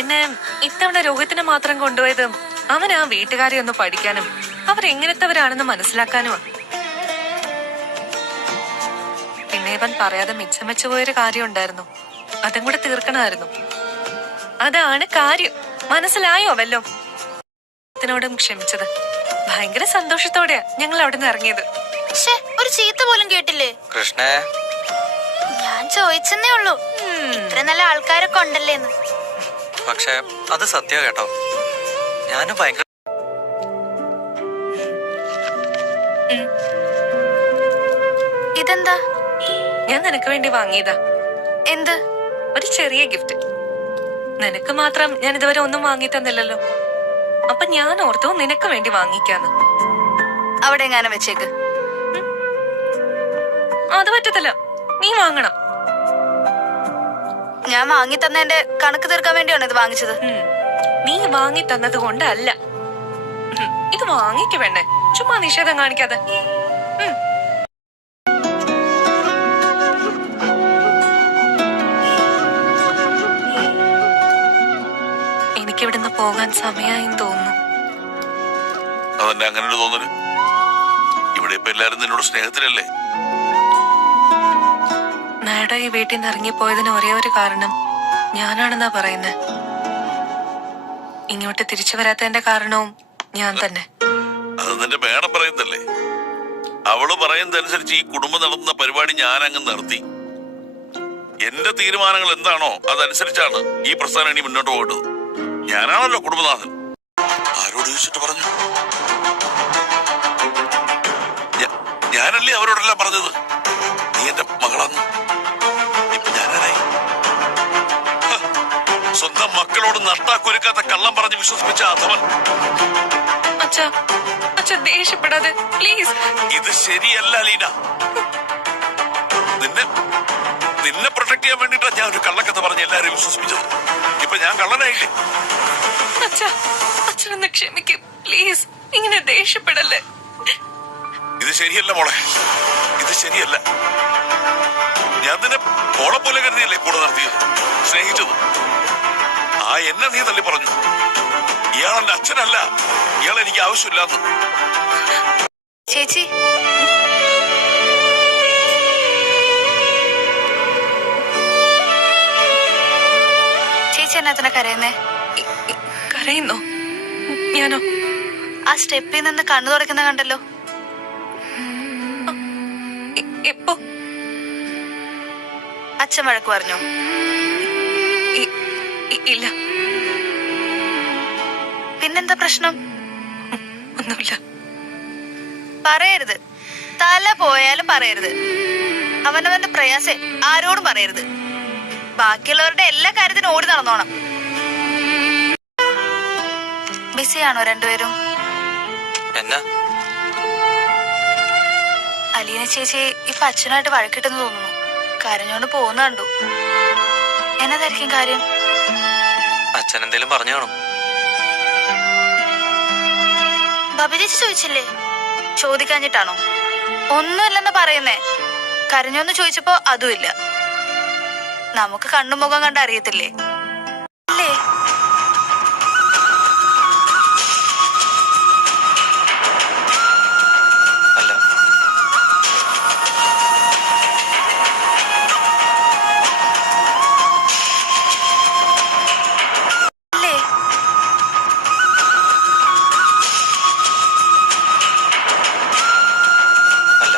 പിന്നെ ഇത്തവണ രോഹിത്തിനെ മാത്രം കൊണ്ടുപോയത് അവൻ ആ വീട്ടുകാരെ ഒന്ന് പഠിക്കാനും അവരെങ്ങനത്തവരാണെന്ന് മനസ്സിലാക്കാനുമാ. പിന്നെ ഇവൻ പറയാതെ മിച്ചം വെച്ചു പോയൊരു കാര്യം ഉണ്ടായിരുന്നു, അതും കൂടെ തീർക്കണമായിരുന്നു. അതാണ് കാര്യം. മനസ്സിലായോ വല്ലോ? ോടും ക്ഷമിച്ചത്. ഭയങ്കര സന്തോഷത്തോടെയാ ഞങ്ങൾ അവിടെ നിന്ന് ഇറങ്ങിയത്. ഒരു ചീത്ത പോലും കേട്ടില്ലേ കൃഷ്ണ? ഞാൻ ചോദിച്ചെന്നേ ഉള്ളൂ, ഇത്ര നല്ല ആൾക്കാരൊക്കെ ഉണ്ടല്ലേന്ന്. പക്ഷെ അത് സത്യം കേട്ടോ. ഞാനും ഭയങ്കര ഇതെന്താ? ഞാൻ നിനക്ക് വേണ്ടി വാങ്ങിയതാ. എന്ത്? ഒരു ചെറിയ ഗിഫ്റ്റ്. നിനക്ക് മാത്രം ഞാൻ ഇതുവരെ ഒന്നും വാങ്ങി തന്നില്ലല്ലോ. അപ്പൊ ഞാൻ ഓർത്തു നിനക്ക് വേണ്ടി വാങ്ങിക്കാന്ന്. അവിടെ എങ്ങനെ വെച്ചേക്ക്. അത് പറ്റത്തില്ല, നീ വാങ്ങണം. ഞാൻ വാങ്ങി തന്നതിന്റെ കണക്ക് തീർക്കാൻ വേണ്ടിയാണ് ഇത് വാങ്ങിച്ചത്. നീ വാങ്ങി തന്നത് കൊണ്ടല്ല. ഇത് വാങ്ങിക്ക് വേണ്ടേ, ചുമ്മാ നിഷേധം കാണിക്കാതെ. എനിക്കിവിടുന്ന് പോകാൻ സമയായെന്ന് തോന്നുന്നു. അതന്നെ അങ്ങനെ ഒരു തോന്നല്. ഇവിടെ ഇപ്പൊ എല്ലാരും നിന്നോട് സ്നേഹത്തിലല്ലേ? മാഡം ഈ വീട്ടിൽ നിന്ന് ഇറങ്ങിപ്പോയതിന് ഒരേ ഒരു കാരണം ഞാനാണെന്നാ പറയുന്നത്. ഇങ്ങോട്ട് തിരിച്ചു വരാത്തതിന്റെ കാരണവും ഞാൻ തന്നെ. അത് നിന്റെ മേഡം പറയുന്നല്ലേ. അവള് പറയുന്നതനുസരിച്ച് ഈ കുടുംബം നടത്തുന്ന പരിപാടി ഞാൻ അങ്ങ് നിർത്തി. എന്റെ തീരുമാനങ്ങൾ എന്താണോ അതനുസരിച്ചാണ് ഈ പ്രസ്ഥാനം ഇനി മുന്നോട്ട് പോകേണ്ടത്. ഞാനാണല്ലോ കുടുംബനാഥൻ. ആരോട് ചോദിച്ചിട്ട് പറഞ്ഞു? ഞാനല്ലേ അവരോടെല്ലാം പറഞ്ഞത് നീ എന്റെ മകളാന്ന്. ഇപ്പൊ ഞാനായി സ്വന്തം മക്കളോട് നട്ടാക്കുരുക്കാത്ത കള്ളം പറഞ്ഞ് വിശ്വസിപ്പിച്ച അധവൻ. ദേഷ്യപ്പെടാതെ പ്ലീസ്. ഇത് ശരിയല്ല ലീന. നിന്നെ പ്രൊട്ടക്ട് ചെയ്യാൻ വേണ്ടിട്ടാ ഞാൻ ഒരു കള്ളക്കഥ പറഞ്ഞ് എല്ലാരെയും വിശ്വസിപ്പിച്ചത്. ഇപ്പൊ ഞാൻ കള്ളനായില്ലേ? അച്ഛനൊന്ന് ക്ഷമിക്കും പ്ലീസ്. ഇങ്ങനെ ദേഷ്യപ്പെടല്ലേ. ഇത് ശരിയല്ല മോളെ, ഇത് ശരിയല്ല. ഞാൻ നിന്നെ മോളെ പോലെ കരുതിയല്ലേ കൂടെ നടത്തിയത്, സ്നേഹിച്ചത്. ആ എന്നെ നീ തള്ളി പറഞ്ഞു. ഇയാളെന്റെ അച്ഛനല്ല, ഇയാൾ എനിക്ക് ആവശ്യമില്ലാന്ന്. ചേച്ചി, ചേച്ചി എന്നാത്തിനാ കരയുന്നേ? കരയുന്നോ? ഞാനോ? ആ സ്റ്റെപ്പിൽ നിന്ന് കണ്ണു തുറക്കുന്ന കണ്ടല്ലോ. എപ്പോ? അച്ഛൻ വഴക്ക് പറഞ്ഞോ? ഇല്ല. പിന്നെന്താ പ്രശ്നം? ഒന്നുമില്ല. പറയരുത്, തല പോയാലും പറയരുത്. അവനവന്റെ പ്രയാസം ആരോടും പറയരുത്. ബാക്കിയുള്ളവരുടെ എല്ലാ കാര്യത്തിനും ഓടി നടന്നോണം. ബിസിയാണോ രണ്ടുപേരും? എന്നാ? അലീന ചേച്ചി ഇപ്പൊ അച്ഛനായിട്ട് വഴക്കിട്ടെന്ന് തോന്നുന്നു. കരഞ്ഞോണ്ട് പോകുന്ന കണ്ടു. എന്നതായിരിക്കും കാര്യം? അച്ഛൻ എന്തേലും പറഞ്ഞു കാണും. ബബി ചേച്ചി ചോദിച്ചില്ലേ? ചോദിക്കാഞ്ഞിട്ടാണോ? ഒന്നുമില്ലെന്ന് പറയുന്നേ. കരഞ്ഞോന്ന് ചോദിച്ചപ്പോ അതുമില്ല. നമുക്ക് കണ്ണും മുഖം കണ്ട് അറിയത്തില്ലേ അല്ലേ? അല്ല. അല്ലേ? അല്ല.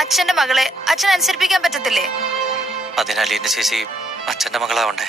അച്ഛന്റെ മകളെ അച്ഛൻ അനുസരിപ്പിക്കാൻ പറ്റത്തില്ലേ? അതിനലീന ചേച്ചി അച്ഛന്റെ മകളാവണ്ടേ?